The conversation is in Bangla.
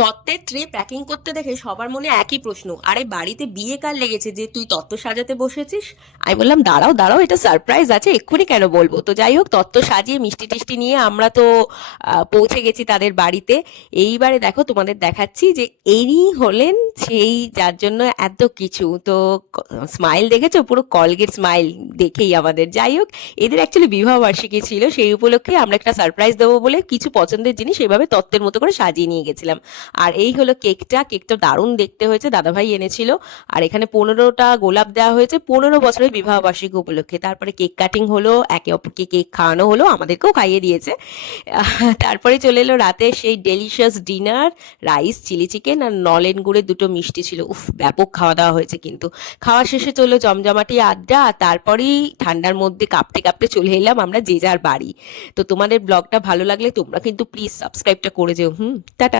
তত্ত্বের ট্রে প্যাকিং করতে দেখে সবার মনে একই প্রশ্ন, আরে বাড়িতে বিয়ে কার লেগেছে যে তুই তত্ত্ব সাজাতে বসেছিস? আমি বললাম দাঁড়াও দাঁড়াও, এটা সারপ্রাইজ আছে, এক্ষুনি কেন বলবো। তো যাই হোক, তত্ত্ব সাজিয়ে মিষ্টি টিষ্টি নিয়ে আমরা তো পৌঁছে গেছি তাদের বাড়িতে। এইবারে দেখো তোমাদের দেখাচ্ছি যে এরই হলেন সেই যার জন্য এত কিছু। তো স্মাইল দেখেছো, পুরো কলগেট স্মাইল দেখেই আমাদের। যাই হোক, এদের অ্যাকচুয়ালি বিবাহ বার্ষিকী ছিল, সেই উপলক্ষে আমরা একটা সারপ্রাইজ দেবো বলে কিছু পছন্দের জিনিস এভাবে তত্ত্বের মতো করে সাজিয়ে নিয়ে গেছিলাম। আর এই হলো কেকটা, কেকটা দারুণ দেখতে হয়েছে, দাদাভাই এনেছিল। আর এখানে 15টা গোলাপ দেওয়া হয়েছে 15 বছরের বিবাহ বার্ষিকী উপলক্ষে। তারপরে কেক কাটিং হলো, একে অপরকে কেক খাওয়ানো হলো, আমাদেরকেও খাইয়ে দিয়েছে। তারপরে চলে এলো রাতে সেই delicious dinner. Rice, chilli chicken আর নলেন গুড়ের দুটো মিষ্টি ছিল। উফ, ব্যাপক খাওয়া দাওয়া হয়েছে কিন্তু। খাওয়া শেষে চললো জমজমাটি আড্ডা, আর তারপরেই ঠান্ডার মধ্যে কাঁপতে কাঁপতে চলে এলাম আমরা যে যার বাড়ি। তো তোমাদের ব্লগটা ভালো লাগলে তোমরা কিন্তু প্লিজ সাবস্ক্রাইবটা করে যেও। টাটা।